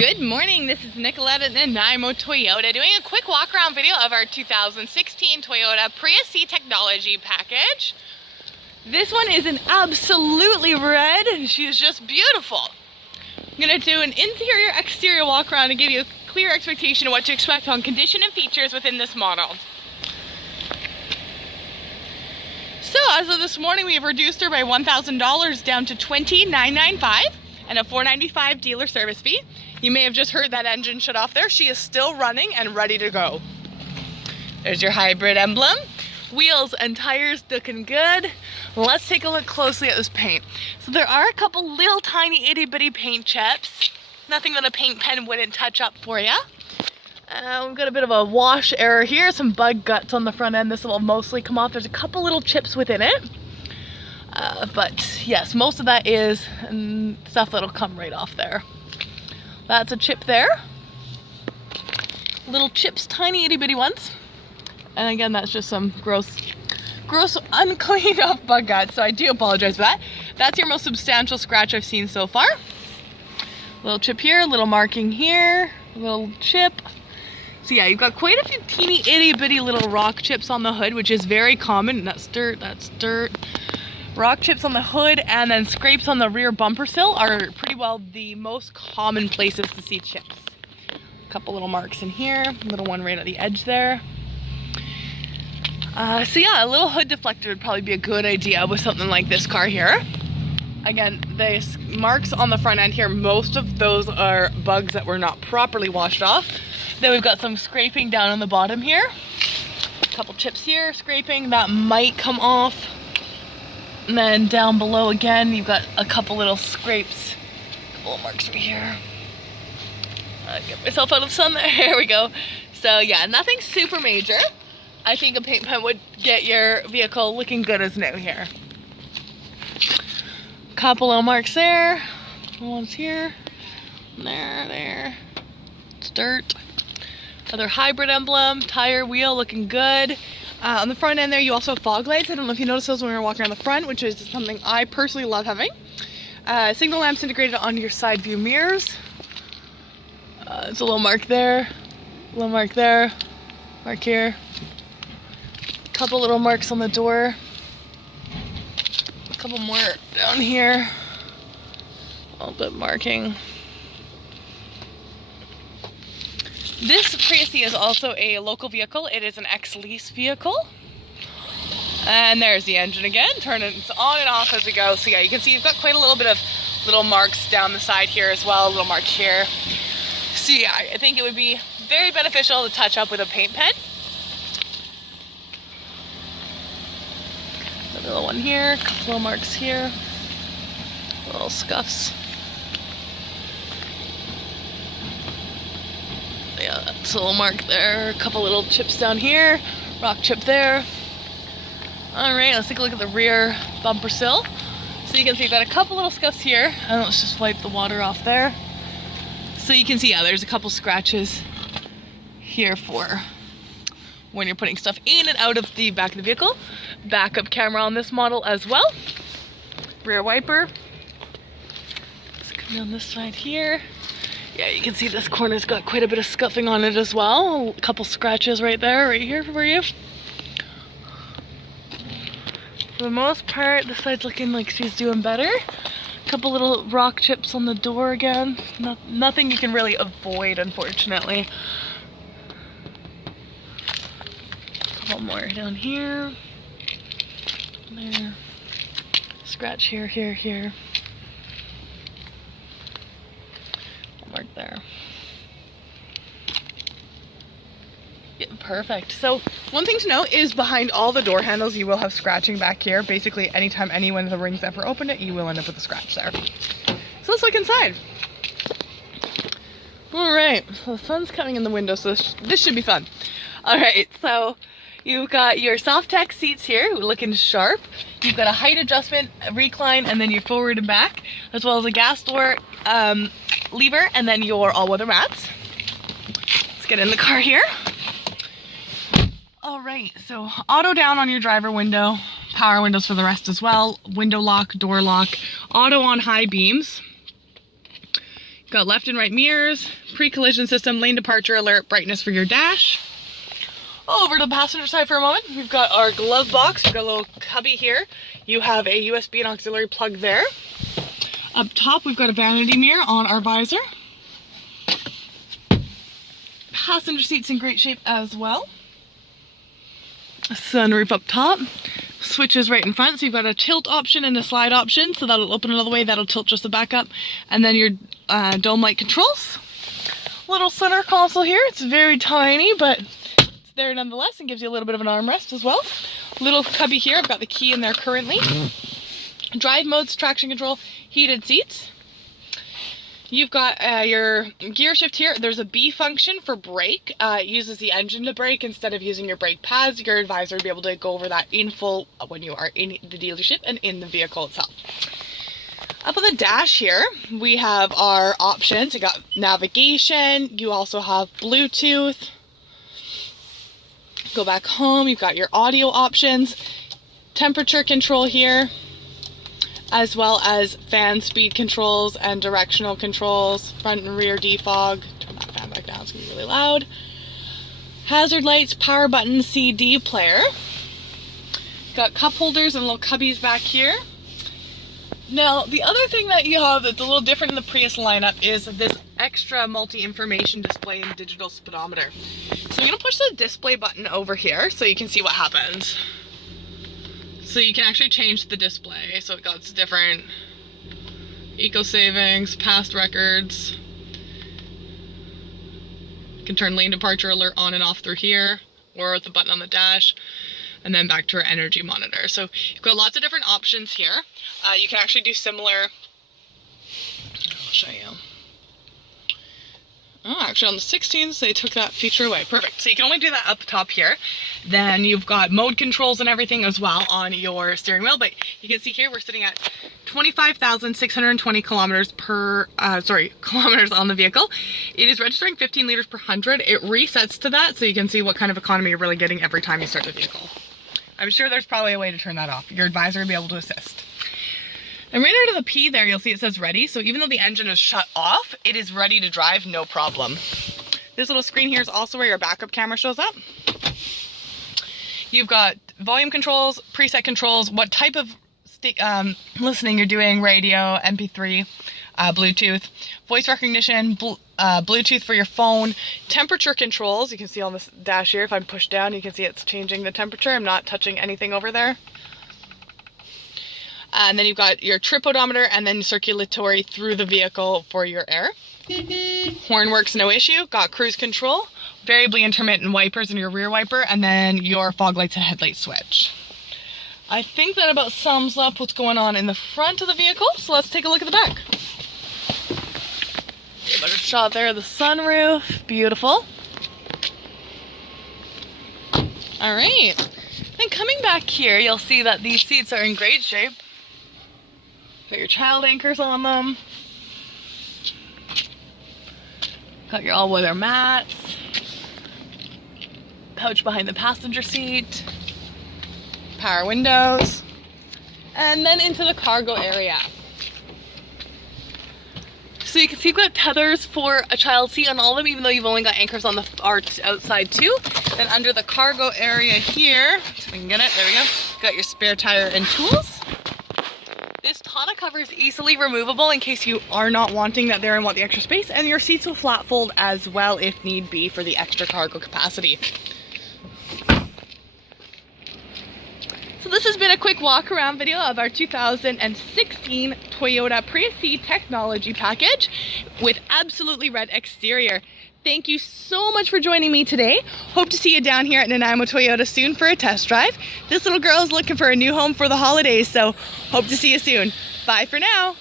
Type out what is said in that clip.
Good morning, this is Nicolette at Nanaimo Toyota doing a quick walk around video of our 2016 Toyota Prius C-Technology package. This one is an absolutely red and she is just beautiful. I'm going to do an interior exterior walk around to give you a clear expectation of what to expect on condition and features within this model. So as of this morning we have reduced her by $1,000 down to $20,995 and a $495 dealer service fee. You may have just heard that engine shut off there. She is still running and ready to go. There's your hybrid emblem. Wheels and tires looking good. Let's take a look closely at this paint. So there are a couple little tiny itty bitty paint chips. Nothing that a paint pen wouldn't touch up for you. We've got a bit of a wash error here. Some bug guts on the front end. This will mostly come off. There's a couple little chips within it. But yes, most of that is stuff that'll come right off there. That's a chip there. Little chips, tiny itty bitty ones. And again, that's just some gross uncleaned off bug guts, so I do apologize for that. That's your most substantial scratch I've seen so far. Little chip here, little marking here, little chip. So yeah, you've got quite a few teeny itty bitty little rock chips on the hood, which is very common. That's dirt. Rock chips on the hood and then scrapes on the rear bumper sill are pretty well the most common places to see chips. A couple little marks in here, a little one right at the edge there. So yeah, a little hood deflector would probably be a good idea with something like this car here. Again, the marks on the front end here, most of those are bugs that were not properly washed off. Then we've got some scraping down on the bottom here. A couple chips here, scraping, that might come off. And then down below again, you've got a couple little scrapes. A couple of marks right here. Get myself out of the sun there. Here we go. So yeah, nothing super major. I think a paint pen would get your vehicle looking good as new here. Couple little marks there. One's here. There. It's dirt. Another hybrid emblem. Tire, wheel looking good. On the front end there, you also have fog lights. I don't know if you noticed those when we were walking around the front, which is something I personally love having. Signal lamps integrated onto your side view mirrors. There's a little mark there, mark here. Couple little marks on the door. A couple more down here. A little bit marking. This Prius C is also a local vehicle. It is an ex-lease vehicle. And there's the engine again. Turn it on and off as we go. So yeah, you can see you've got quite a little bit of little marks down the side here as well. A little mark here. So yeah, I think it would be very beneficial to touch up with a paint pen. A little one here, a couple little marks here. Little scuffs. Yeah, that's a little mark there, a couple little chips down here, rock chip there. Alright, let's take a look at the rear bumper sill. So you can see you've got a couple little scuffs here, and let's just wipe the water off there. So you can see, yeah, there's a couple scratches here for when you're putting stuff in and out of the back of the vehicle. Backup camera on this model as well. Rear wiper. Let's come down this side here. Yeah, you can see this corner's got quite a bit of scuffing on it as well. A couple scratches right there, right here for you. For the most part, this side's looking like she's doing better. A couple little rock chips on the door again. Nothing you can really avoid, unfortunately. A couple more down here. There. Scratch here. Mark there. Yeah, perfect. So one thing to note is behind all the door handles you will have scratching back here. Basically anytime any one of the rings ever opened it, you will end up with a scratch there. So let's look inside. Alright, so the sun's coming in the window, so this should be fun. Alright, so you've got your Softex seats here, looking sharp. You've got a height adjustment, a recline, and then your forward and back, as well as a gas door lever, and then your all-weather mats. Let's get in the car here. Alright, so auto down on your driver window, power windows for the rest as well, window lock, door lock, auto on high beams. Got left and right mirrors, pre-collision system, lane departure alert, brightness for your dash. Over to the passenger side for a moment. We've got our glove box. We've got a little cubby here. You have a USB and auxiliary plug there. Up top, we've got a vanity mirror on our visor. Passenger seat's in great shape as well. A sunroof up top. Switches right in front, so you've got a tilt option and a slide option, so that'll open another way, that'll tilt just the back up, and then your dome light controls. Little center console here, it's very tiny, but it's there nonetheless, and gives you a little bit of an armrest as well. Little cubby here, I've got the key in there currently. Drive modes, traction control, heated seats. You've got your gear shift here. There's a B function for brake. It uses the engine to brake instead of using your brake pads. Your advisor will be able to go over that in full when you are in the dealership and in the vehicle itself. Up on the dash here, we have our options. You got navigation. You also have Bluetooth. Go back home. You've got your audio options, temperature control here, as well as fan speed controls and directional controls, front and rear defog. Turn that fan back down, it's gonna be really loud. Hazard lights, power button, CD player. Got cup holders and little cubbies back here. Now, the other thing that you have that's a little different in the Prius lineup is this extra multi-information display and digital speedometer. So I'm gonna push the display button over here so you can see what happens. So you can actually change the display. So it got different eco savings, past records. You can turn lane departure alert on and off through here, or with the button on the dash, and then back to our energy monitor. So you've got lots of different options here. You can actually do similar. I'll show you. Oh, actually on the 16s, they took that feature away. Perfect. So you can only do that up top here. Then you've got mode controls and everything as well on your steering wheel. But you can see here, we're sitting at 25,620 kilometers kilometers on the vehicle. It is registering 15 liters per 100. It resets to that, so you can see what kind of economy you're really getting every time you start the vehicle. I'm sure there's probably a way to turn that off. Your advisor will be able to assist. And right under the P there, you'll see it says ready. So even though the engine is shut off, it is ready to drive, no problem. This little screen here is also where your backup camera shows up. You've got volume controls, preset controls, what type of listening you're doing, radio, MP3, Bluetooth, voice recognition, Bluetooth for your phone, temperature controls. You can see on this dash here, if I push down, you can see it's changing the temperature. I'm not touching anything over there. And then you've got your trip odometer and then circulatory through the vehicle for your air. Horn works no issue. Got cruise control, variably intermittent wipers in your rear wiper, and then your fog lights and headlight switch. I think that about sums up what's going on in the front of the vehicle, so let's take a look at the back. Get a better shot there of the sunroof. Beautiful. All right. Then coming back here, you'll see that these seats are in great shape. Got your child anchors on them. Got your all-weather mats. Pouch behind the passenger seat. Power windows. And then into the cargo area. So you can see you've got tethers for a child seat on all of them, even though you've only got anchors on the outside too. Then under the cargo area here, so we can get it, there we go. Got your spare tire and tools. This tonneau cover is easily removable in case you are not wanting that there and want the extra space, and your seats will flat fold as well if need be for the extra cargo capacity. So this has been a quick walk around video of our 2016 Toyota Prius C technology package with absolutely red exterior. Thank you so much for joining me today. Hope to see you down here at Nanaimo Toyota soon for a test drive. This little girl is looking for a new home for the holidays, so hope to see you soon. Bye for now.